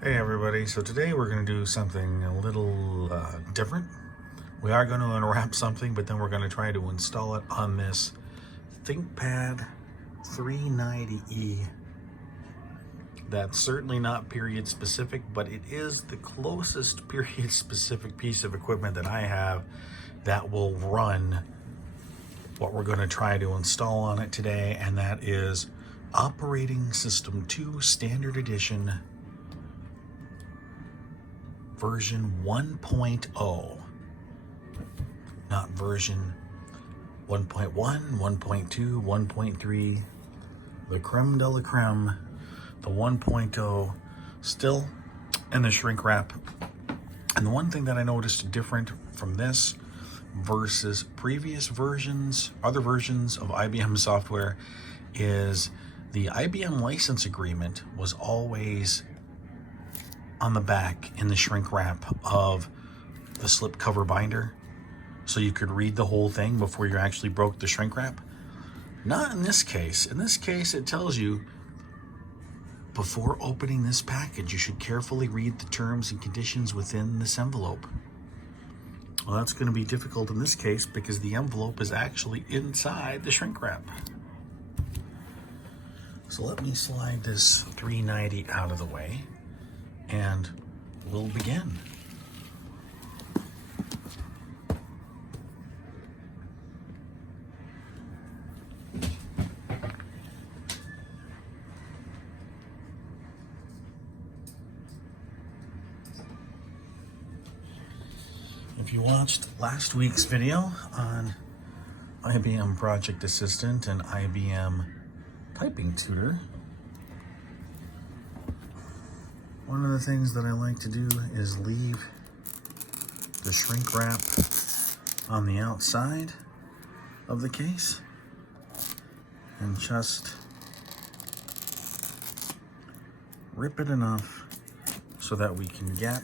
Hey everybody, so today we're going to do something a little different. We are going to unwrap something, but then we're going to try to install it on this ThinkPad 390E. That's certainly not period specific, but it is the closest period specific piece of equipment that I have that will run what we're going to try to install on it today, and that is Operating System 2 Standard Edition version 1.0, not version 1.1, 1.2, 1.3, the creme de la creme, the 1.0, still in the shrink wrap. And the one thing that I noticed different from this versus previous versions, other versions of IBM software, is the IBM license agreement was always on the back in the shrink wrap of the slipcover binder, so you could read the whole thing before you actually broke the shrink wrap. Not in this case. In this case, it tells you before opening this package, you should carefully read the terms and conditions within this envelope. Well, that's going to be difficult in this case because the envelope is actually inside the shrink wrap. So let me slide this 390 out of the way and we'll begin. If you watched last week's video on IBM Project Assistant and IBM Typing Tutor, one of the things that I like to do is leave the shrink wrap on the outside of the case and just rip it enough so that we can get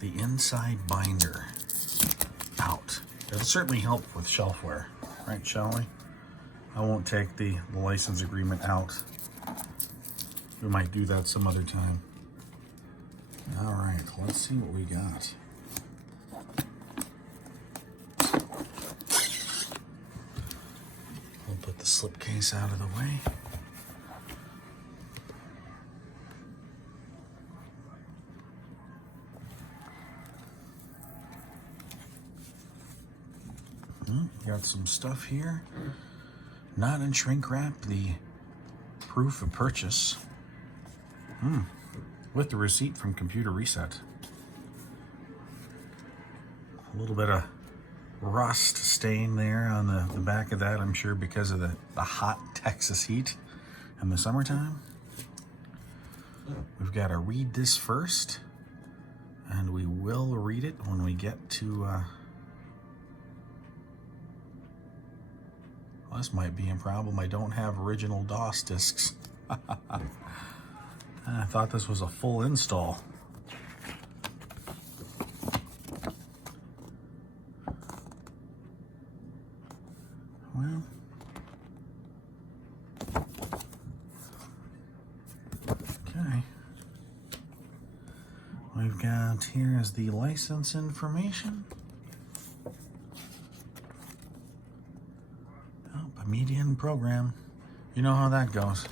the inside binder out. It'll certainly help with shelfware, right, shall we? I won't take the license agreement out. We might do that some other time. All right, let's see what we got. We'll put the slipcase out of the way. Got some stuff here. Not in shrink wrap, the proof of purchase. With the receipt from Computer Reset. A little bit of rust stain there on the back of that, I'm sure because of the hot Texas heat in the summertime. We've got to read this first, and we will read it when we get to well, this might be a problem. I don't have original DOS discs. I thought this was a full install. Well, okay. We've got here is the license information. Oh, a median program. You know how that goes.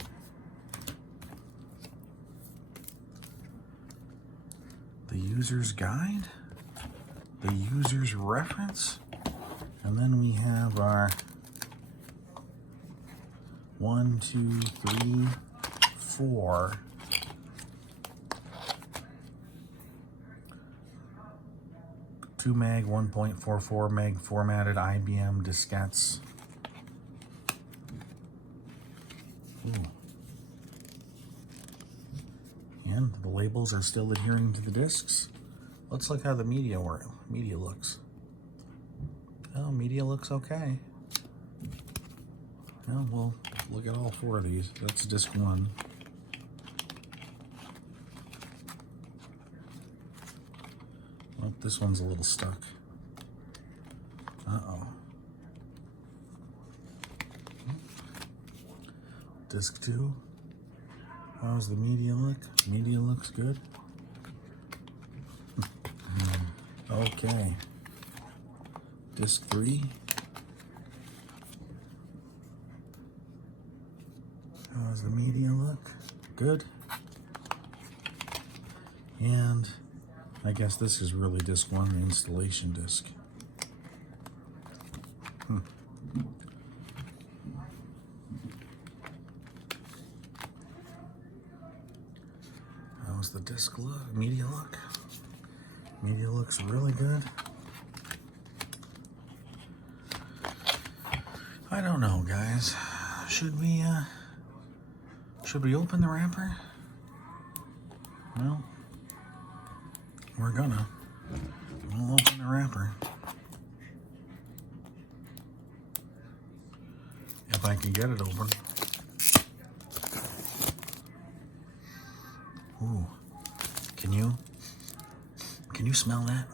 The user's guide, the user's reference, and then we have our 1, 2, 3, 4 2 meg, 1.44 meg formatted IBM diskettes. Ooh. And the labels are still adhering to the discs. Let's look how the media looks. Oh, media looks okay. Well, we'll look at all 4 of these. That's disc 1. Oh, this one's a little stuck. Uh-oh. Disc 2. How's the media look? Media looks good. Okay. Disc 3. How's the media look? Good. And I guess this is really disc 1, the installation disc. How's the disc look? Media look? Media looks really good. I don't know, guys. Should we open the wrapper? Well, we're gonna. We'll open the wrapper. If I can get it open. Ooh. Can you smell that?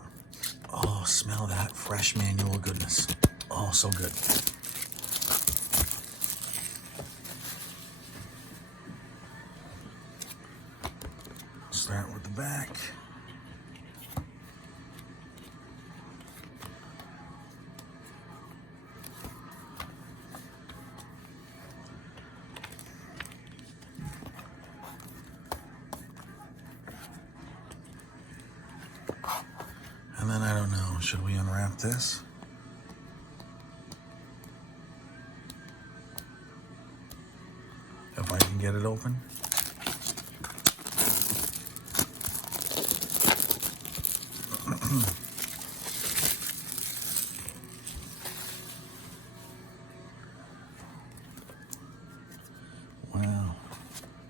Oh, smell that fresh manual goodness. Oh, so good. Start with the back. And then I don't know, should we unwrap this? If I can get it open. Wow.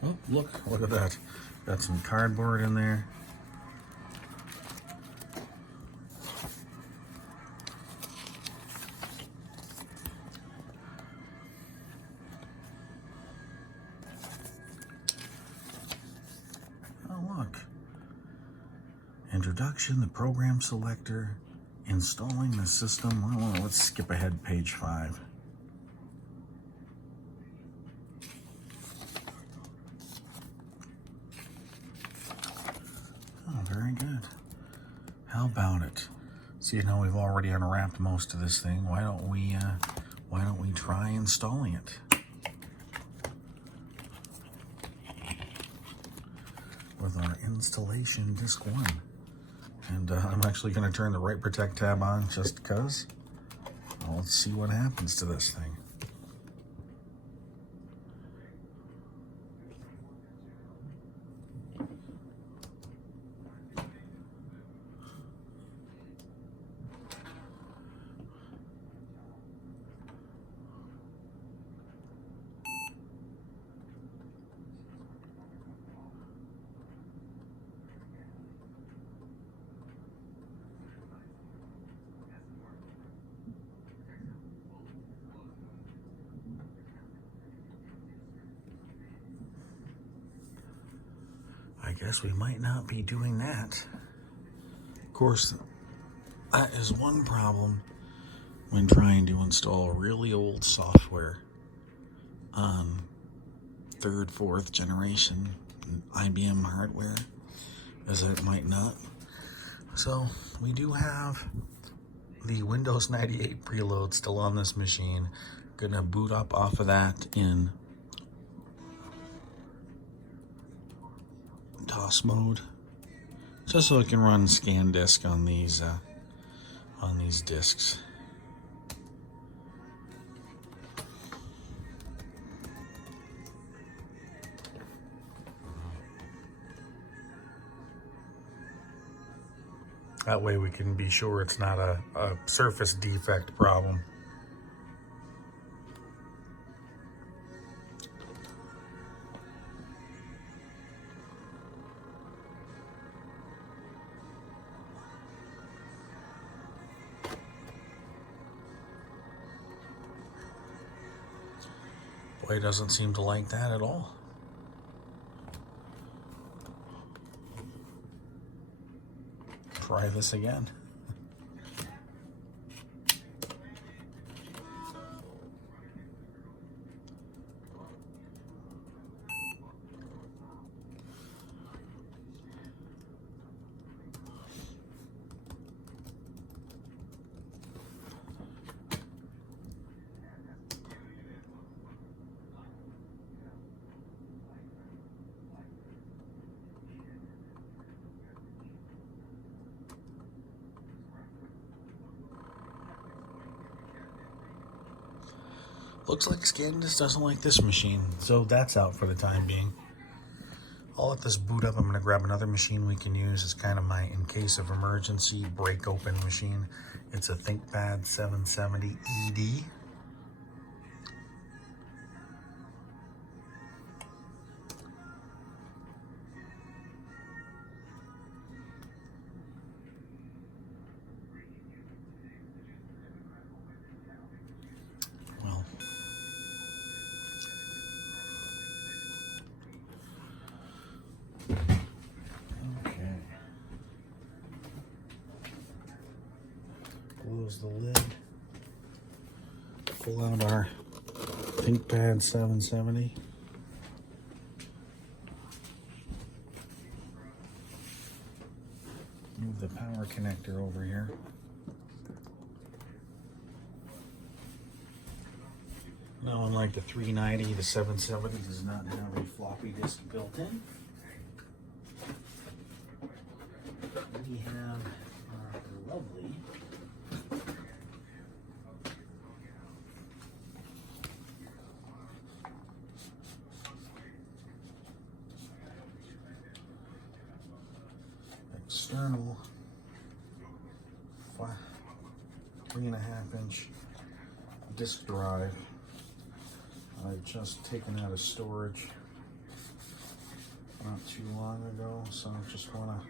Oh, look at that. Got some cardboard in there. Oh, look. Introduction, the program selector, installing the system. Oh, let's skip ahead page 5. Oh, very good. How about it? See, you know, we've already unwrapped most of this thing. Why don't we try installing it? With our installation disc 1. And I'm actually going to turn the Write Protect tab on just because. Well, let's see what happens to this thing. I guess we might not be doing that. Of course, that is one problem when trying to install really old software on 3rd, 4th generation IBM hardware, as it might not. So we do have the Windows 98 preload still on this machine. Gonna boot up off of that in DOS mode, just so it can run scan disk on these disks. That way we can be sure it's not a surface defect problem. Boy, doesn't seem to like that at all. Try this again. Looks like Scandus doesn't like this machine, so that's out for the time being. I'll let this boot up. I'm going to grab another machine we can use. It's kind of my in case of emergency break open machine. It's a ThinkPad 770 ED. Well, okay. Close the lid. Pull out our ThinkPad 770. Move the power connector over here. Now, unlike the 390, the 770 does not have a floppy disk built in. We have our lovely external 3.5-inch disk drive. I've just taken out of storage not too long ago, so I just want to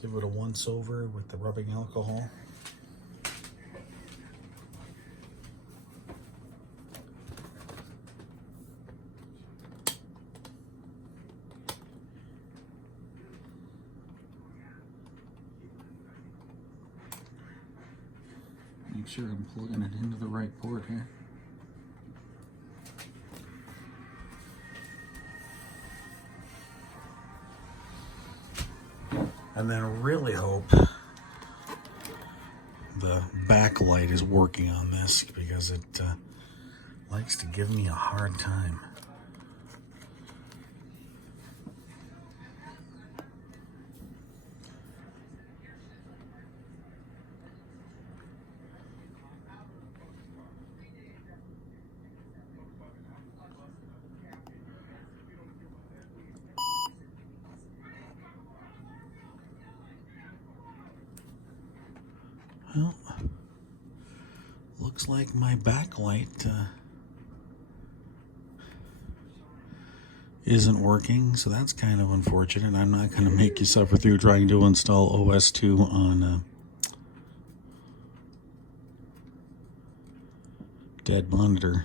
give it a once over with the rubbing alcohol. Make sure I'm plugging it into the right port here. And then really hope the backlight is working on this, because it likes to give me a hard time. Well, looks like my backlight isn't working, so that's kind of unfortunate. I'm not going to make you suffer through trying to install OS 2 on dead monitor.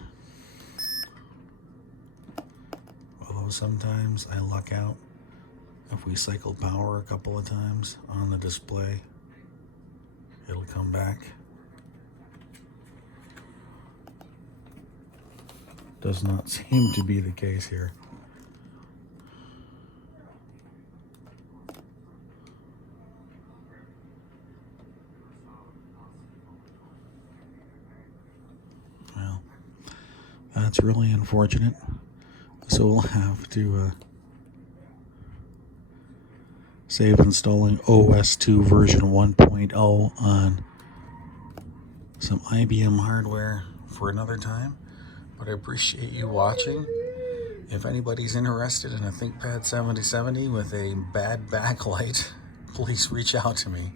Although sometimes I luck out if we cycle power a couple of times on the display. It'll come back. Does not seem to be the case here. Well, that's really unfortunate. So we'll have to save installing OS 2 version 1.0 on some IBM hardware for another time. But I appreciate you watching. If anybody's interested in a ThinkPad 7070 with a bad backlight, please reach out to me.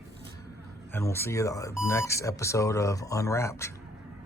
And we'll see you in the next episode of Unwrapped.